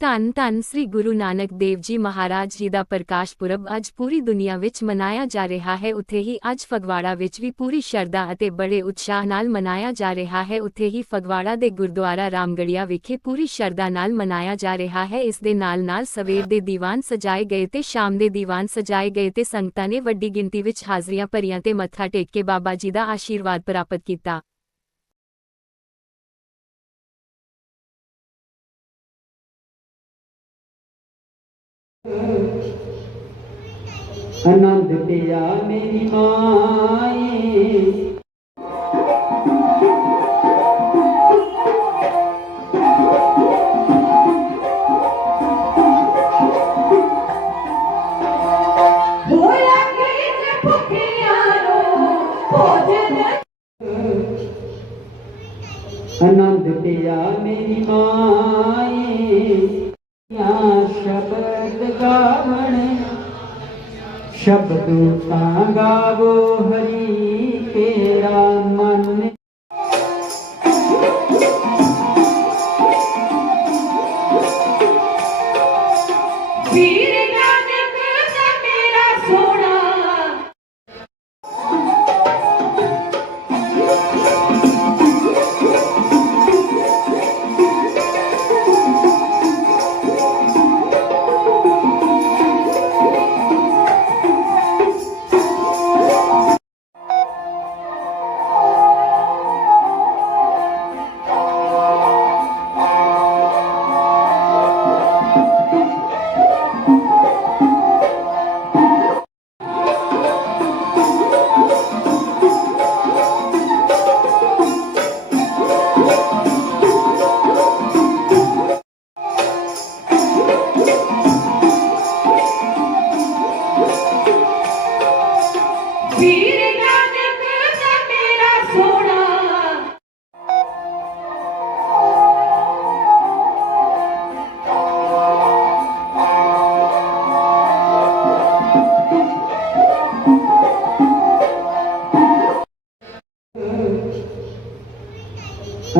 ਧੰਨ ਧੰਨ ਸ੍ਰੀ ਗੁਰੂ ਨਾਨਕ ਦੇਵ ਜੀ ਮਹਾਰਾਜ ਜੀ ਦਾ ਪ੍ਰਕਾਸ਼ ਪੁਰਬ ਅੱਜ ਪੂਰੀ ਦੁਨੀਆ ਵਿੱਚ ਮਨਾਇਆ ਜਾ ਰਿਹਾ ਹੈ। ਉੱਥੇ ਹੀ ਅੱਜ ਫਗਵਾੜਾ ਵਿੱਚ ਵੀ ਪੂਰੀ ਸ਼ਰਧਾ ਅਤੇ ਬੜੇ ਉਤਸ਼ਾਹ ਨਾਲ ਮਨਾਇਆ ਜਾ ਰਿਹਾ ਹੈ। ਉੱਥੇ ਹੀ ਫਗਵਾੜਾ ਦੇ ਗੁਰਦੁਆਰਾ ਰਾਮਗੜੀਆ ਵਿਖੇ ਪੂਰੀ ਸ਼ਰਧਾ ਨਾਲ ਮਨਾਇਆ ਜਾ ਰਿਹਾ ਹੈ। ਇਸ ਦੇ ਨਾਲ ਨਾਲ ਸਵੇਰ ਦੇ ਦੀਵਾਨ ਸਜਾਏ ਗਏ ਤੇ ਸ਼ਾਮ ਦੇ ਦੀਵਾਨ ਸਜਾਏ ਗਏ ਤੇ ਸੰਗਤਾਂ ਨੇ ਵੱਡੀ ਗਿਣਤੀ ਵਿੱਚ ਹਾਜ਼ਰੀਆਂ ਭਰੀਆਂ ਤੇ ਮੱਥਾ ਟੇਕ ਕੇ ਬਾਬਾ ਜੀ ਦਾ ਆਸ਼ੀਰਵਾਦ ਪ੍ਰਾਪਤ ਕੀਤਾ। ਆਨੰਦ ਪਿਆ ਮੇਰੀ ਮਾਏ ਆਨੰਦ ਪਿਆ ਮੇਰੀ ਮਾਏ ਸ਼ਬਦ ਗਾਵਣ ਸ਼ਬਦ ਤਾਂ ਗਾਵੋ ਹਰੀ ਤੇਰਾ ਮਨ। ਵੀਰ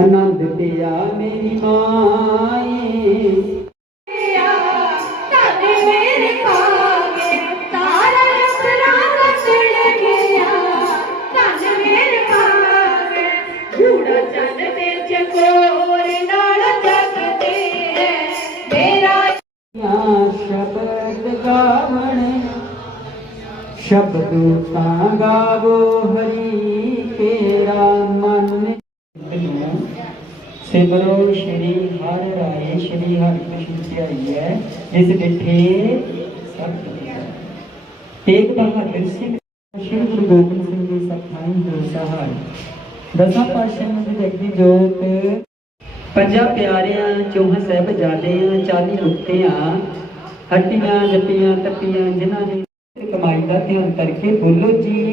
ਜਗਦੇ ਹੈ ਮੇਰਾ ਗਾਵਣ ਸ਼ਬਦ ਤਾਂ ਗਾਵੋ ਹਰੀ ਤੇਰਾ ਮਨ ਸਿਮਰੋ ਸ਼੍ਰੀ ਹਰਿ ਰਾਏ, ਸ਼੍ਰੀ ਹਰਿ ਕ੍ਰਿਸ਼ਨ ਧਿਆਈ ਜਿਸ ਡਿਠੇ ਸਭ ਤੇਗ ਬਹਾਦਰ ਸਿੰਘ, ਸ਼੍ਰੀ ਗੁਰੂ ਗੋਬਿੰਦ ਸਿੰਘ ਜੀ ਸਖਾਈ ਜੋ ਸਹਾਈ। ਦਸਾਂ ਪਾਤਸ਼ਾਹਾਂ ਦੀ ਜਗਦੀ ਜੋਤ, ਪੰਜਾਂ ਪਿਆਰਿਆਂ ਚੌਹਾਂ ਸਾਹਿਬਜ਼ਾਦਿਆਂ ਚਾਲੀ ਮੁਕਤਿਆਂ ਹੱਟੀਆਂ ਜੱਟੀਆਂ ਟੱਪੀਆਂ, ਜਿਨ੍ਹਾਂ ਨੇ ਕਮਾਈ ਦਾ ਧਿਆਨ ਕਰਕੇ ਬੋਲੋ ਜੀ।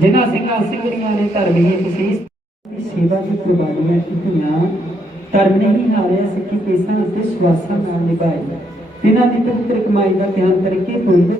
ਜਿਨ੍ਹਾਂ ਸਿੰਘਾਂ ਸਿੰਘੜੀਆਂ ਨੇ ਧਰਮ ਹੀ ਸੇਵਾ ਦੀ ਕੁਰਬਾਨੀਆਂ ਕੀਤੀਆਂ। ਧਰਮ ਨਹੀਂ ਹਾਰਿਆ, ਸਿੱਖੀ ਕੇਸਾਂ ਅਤੇ ਸਵਾਸਾਂ ਨਾਲ ਨਿਭਾਏ। ਇਹਨਾਂ ਦੀ ਪਵਿੱਤਰ ਕਮਾਈ ਦਾ ਧਿਆਨ ਕਰਕੇ ਬੋਲੋ